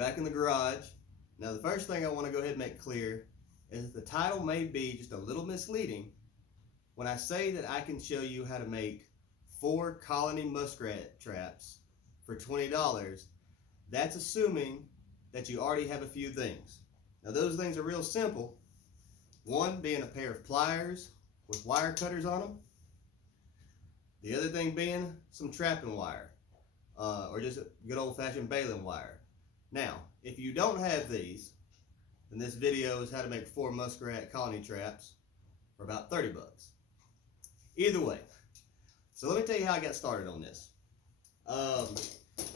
back in the garage. Now the first thing I want to go ahead and make clear is that the title may be just a little misleading when I say that I can show you how to make 4 colony muskrat traps for $20. That's assuming that you already have a few things. Now those things are real simple. One being a pair of pliers with wire cutters on them. The other thing being some trapping wire, or just good old-fashioned baling wire. Now, if you don't have these, then this video is how to make 4 muskrat colony traps for about 30 bucks. Either way, so let me tell you how I got started on this.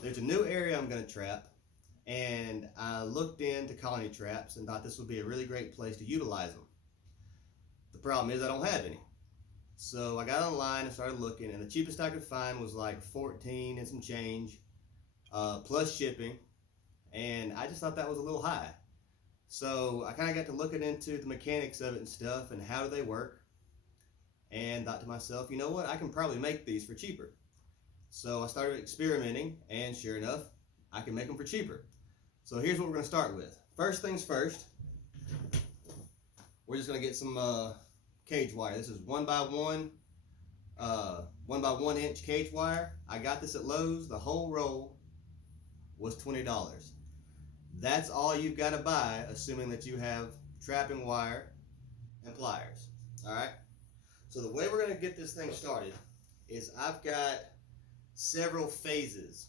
There's a new area I'm going to trap, and I looked into colony traps and thought this would be a really great place to utilize them. The problem is I don't have any. So I got online and started looking, and the cheapest I could find was like 14 and some change, plus shipping, and I just thought that was a little high. So I kind of got to looking into the mechanics of it and stuff and how do they work, and thought to myself, you know what, I can probably make these for cheaper. So I started experimenting, and sure enough, I can make them for cheaper. So here's what we're going to start with. First things first, we're just going to get some cage wire. This is 1x1 inch cage wire. I got this at Lowe's. The whole roll was $20. That's all you've got to buy, assuming that you have trapping wire and pliers. Alright, so the way we're going to get this thing started is I've got several phases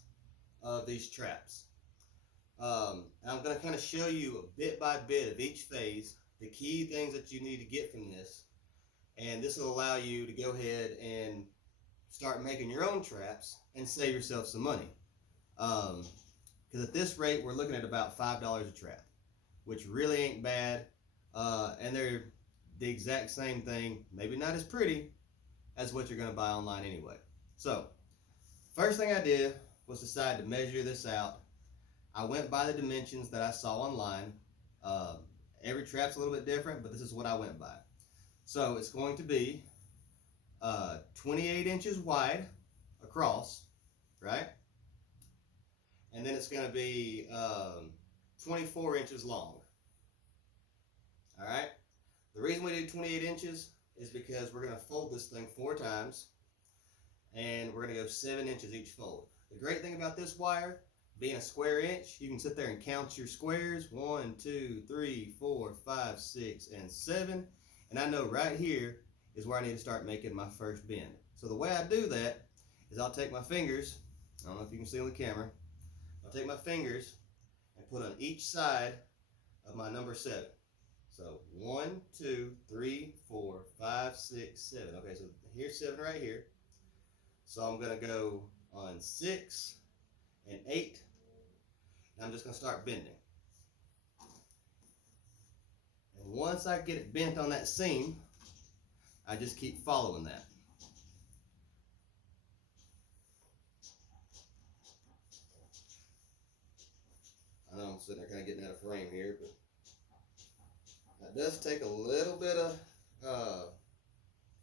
of these traps. I'm going to kind of show you bit by bit of each phase, the key things that you need to get from this. And this will allow you to go ahead and start making your own traps and save yourself some money. Because at this rate, we're looking at about $5 a trap, which really ain't bad. And they're the exact same thing, maybe not as pretty as what you're going to buy online anyway. So, first thing I did was decide to measure this out. I went by the dimensions that I saw online. Every trap's a little bit different, but this is what I went by. So it's going to be 28 inches wide across, right? And then it's going to be 24 inches long. All right? The reason we do 28 inches is because we're going to fold this thing 4 times, and we're going to go 7 inches each fold. The great thing about this wire, being a square inch, you can sit there and count your squares. 1, 2, 3, 4, 5, 6, and 7. And I know right here is where I need to start making my first bend. So the way I do that is I'll take my fingers, I don't know if you can see on the camera, I'll take my fingers and put on each side of my number 7. So 1, 2, 3, 4, 5, 6, 7. Okay, so here's 7 right here. So I'm going to go on 6 and 8. And I'm just going to start bending. And once I get it bent on that seam, I just keep following that. I know I'm sitting there kind of getting out of frame here, but that does take a little bit of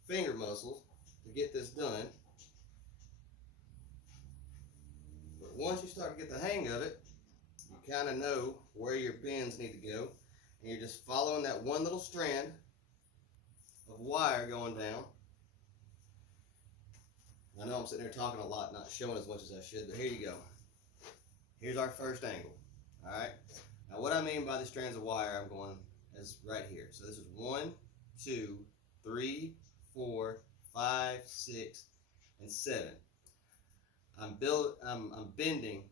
finger muscles to get this done. But once you start to get the hang of it, you kind of know where your bends need to go. And you're just following that one little strand of wire going down. I know I'm sitting there talking a lot, not showing as much as I should, but here you go. Here's our first angle. Alright? Now what I mean by the strands of wire, I'm going as right here. So this is 1, 2, 3, 4, 5, 6, and 7. I'm bending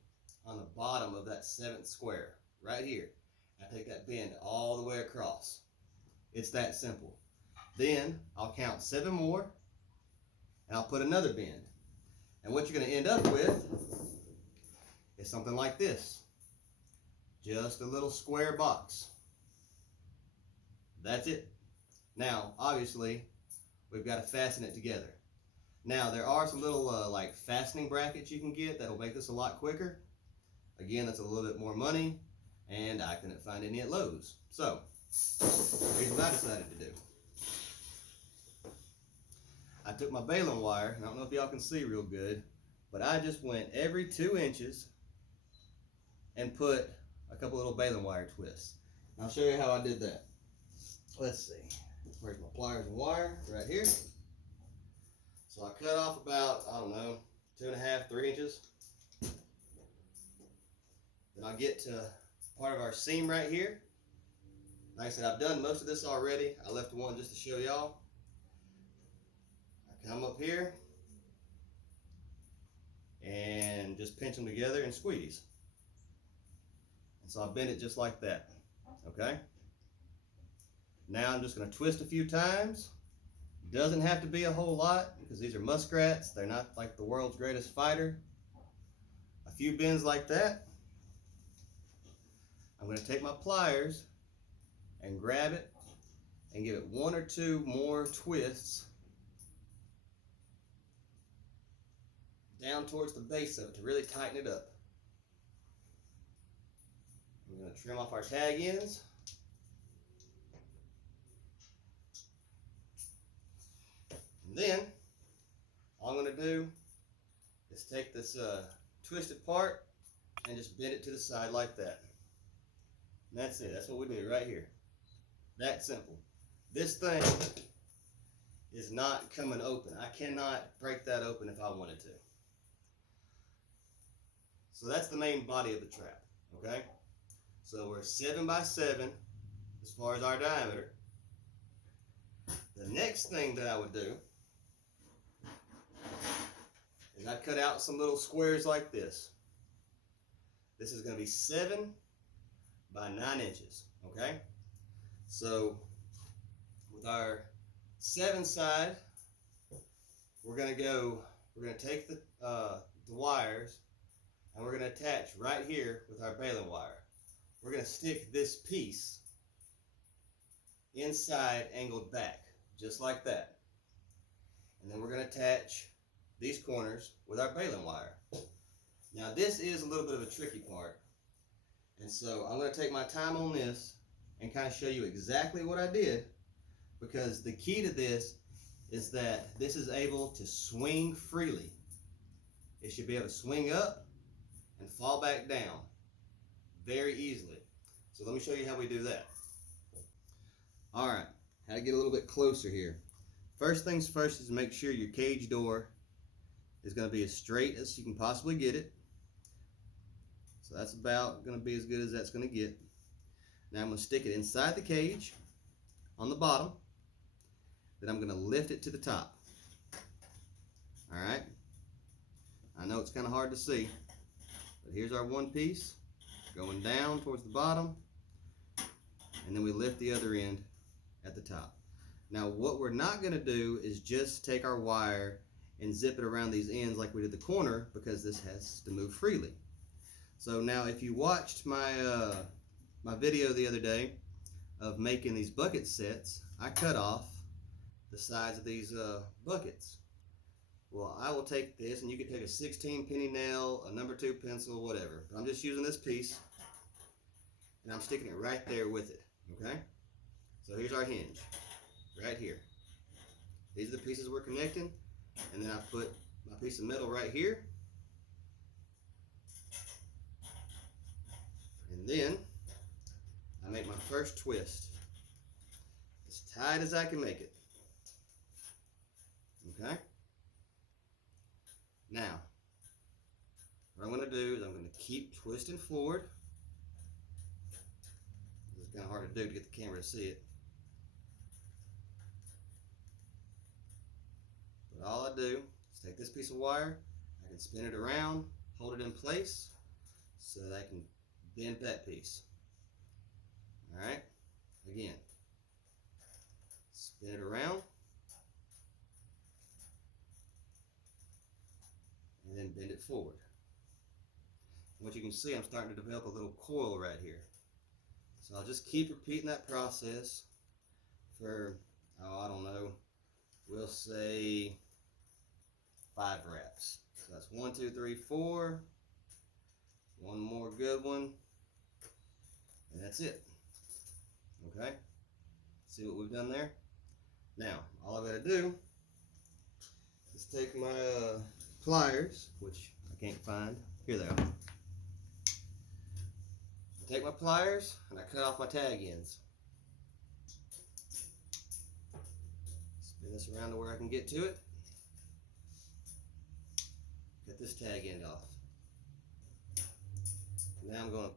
on the bottom of that 7th square, right here. I take that bend all the way across. It's that simple. Then I'll count 7 more, and I'll put another bend. And what you're going to end up with is something like this. Just a little square box. That's it. Now, obviously, we've got to fasten it together. Now, there are some little like fastening brackets you can get that'll make this a lot quicker. Again, that's a little bit more money, and I couldn't find any at Lowe's. So, here's what I decided to do. I took my baling wire, and I don't know if y'all can see real good, but I just went every 2 inches and put a couple little baling wire twists. I'll show you how I did that. Let's see. Where's my pliers and wire? Right here. So I cut off about, I don't know, 2.5, 3 inches. Then I'll get to part of our seam right here. Like I said, I've done most of this already. I left one just to show y'all. I come up here and just pinch them together and squeeze. And so I bend it just like that. Okay? Now I'm just going to twist a few times. Doesn't have to be a whole lot because these are muskrats. They're not like the world's greatest fighter. A few bends like that. I'm going to take my pliers and grab it and give it 1 or 2 more twists down towards the base of it to really tighten it up. We're going to trim off our tag ends. And then all I'm going to do is take this twisted part and just bend it to the side like that. And that's it. That's what we do right here. That simple. This thing is not coming open. I cannot break that open if I wanted to. So that's the main body of the trap, okay? So we're 7 by 7 as far as our diameter. The next thing that I would do is I'd cut out some little squares like this. This is going to be 7 by 9 inches, okay? So with our 7 side, we're going to take the wires and we're going to attach right here with our baling wire. We're going to stick this piece inside, angled back, just like that. And then we're going to attach these corners with our baling wire. Now this is a little bit of a tricky part. And so I'm going to take my time on this and kind of show you exactly what I did, because the key to this is that this is able to swing freely. It should be able to swing up and fall back down very easily. So let me show you how we do that. All right, how to get a little bit closer here. First things first is make sure your cage door is going to be as straight as you can possibly get it. So that's about going to be as good as that's going to get. Now I'm going to stick it inside the cage on the bottom. Then I'm going to lift it to the top. All right. I know it's kind of hard to see, but here's our one piece going down towards the bottom, and then we lift the other end at the top. Now what we're not going to do is just take our wire and zip it around these ends like we did the corner, because this has to move freely. So now if you watched my my video the other day of making these bucket sets, I cut off the sides of these buckets. Well, I will take this, and you can take a 16 penny nail, a number 2 pencil, whatever. But I'm just using this piece, and I'm sticking it right there with it, okay? So here's our hinge, right here. These are the pieces we're connecting, and then I put my piece of metal right here. And then I make my first twist, as tight as I can make it, okay? Now, what I'm going to do is I'm going to keep twisting forward. It's kind of hard to do to get the camera to see it. But all I do is take this piece of wire, I can spin it around, hold it in place, so that I can bend that piece. All right, again, spin it around, and then bend it forward. And what you can see, I'm starting to develop a little coil right here. So I'll just keep repeating that process for, oh, I don't know, we'll say 5 wraps. So that's 1, 2, 3, 4. One more good one, and that's it. Okay, see what we've done there? Now, all I've got to do is take my pliers, which I can't find. Here they are. take my pliers and I cut off my tag ends. Spin this around to where I can get to it. Cut this tag end off. Now I'm going to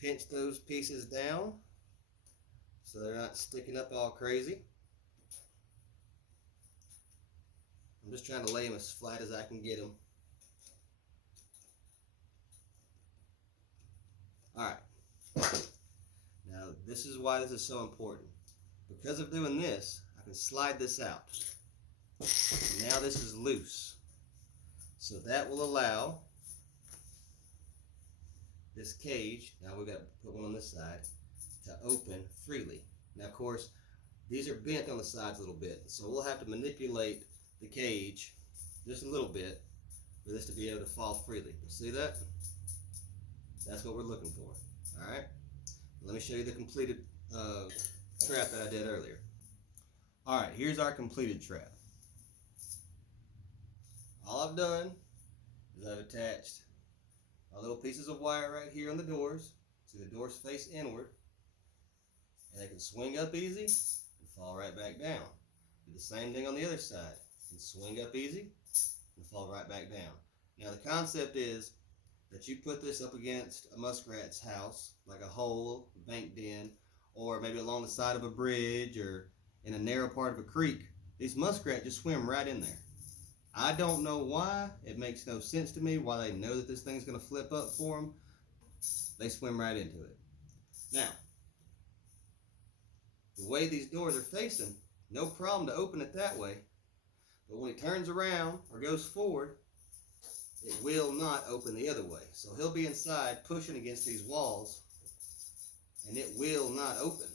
pinch those pieces down so they're not sticking up all crazy. I'm just trying to lay them as flat as I can get them. Alright, now this is why this is so important. Because of doing this, I can slide this out. Now this is loose. So that will allow this cage, now we've got to put one on this side, to open freely. Now of course, these are bent on the sides a little bit, so we'll have to manipulate the cage just a little bit for this to be able to fall freely. You see that? That's what we're looking for. Alright? Let me show you the completed trap that I did earlier. Alright, here's our completed trap. All I've done is I've attached my little pieces of wire right here on the doors. See, the doors face inward. And they can swing up easy and fall right back down. Do the same thing on the other side. And swing up easy and fall right back down. Now the concept is that you put this up against a muskrat's house, like a hole, a bank den, or maybe along the side of a bridge or in a narrow part of a creek. These muskrat just swim right in there. I don't know why. It makes no sense to me why they know that this thing's going to flip up for them. They swim right into it. Now, the way these doors are facing, no problem to open it that way. But when he turns around or goes forward, it will not open the other way. So he'll be inside pushing against these walls, and it will not open.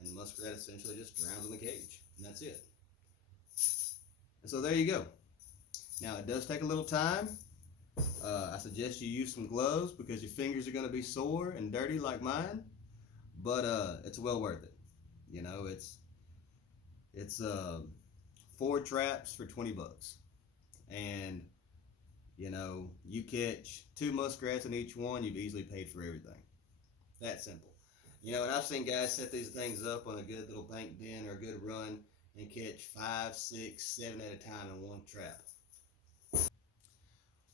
And the muskrat essentially just drowns in the cage, and that's it. And so there you go. Now it does take a little time. I suggest you use some gloves because your fingers are going to be sore and dirty like mine, but it's well worth it. You know, it's 4 traps for 20 bucks, and you know, you catch 2 muskrats in each one, you've easily paid for everything. That simple. You know, and I've seen guys set these things up on a good little bank den or a good run and catch 5, 6, 7 at a time in one trap.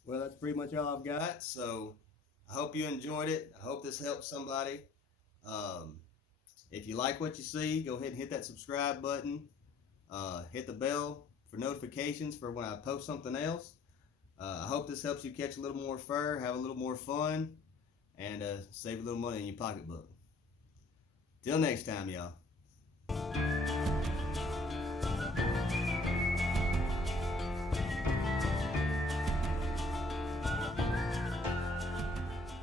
Well, that's pretty much all I've got. So I hope you enjoyed it. I hope this helps somebody. If you like what you see, go ahead and hit that subscribe button. Hit the bell for notifications for when I post something else. I hope this helps you catch a little more fur, have a little more fun, and save a little money in your pocketbook. Till next time, y'all.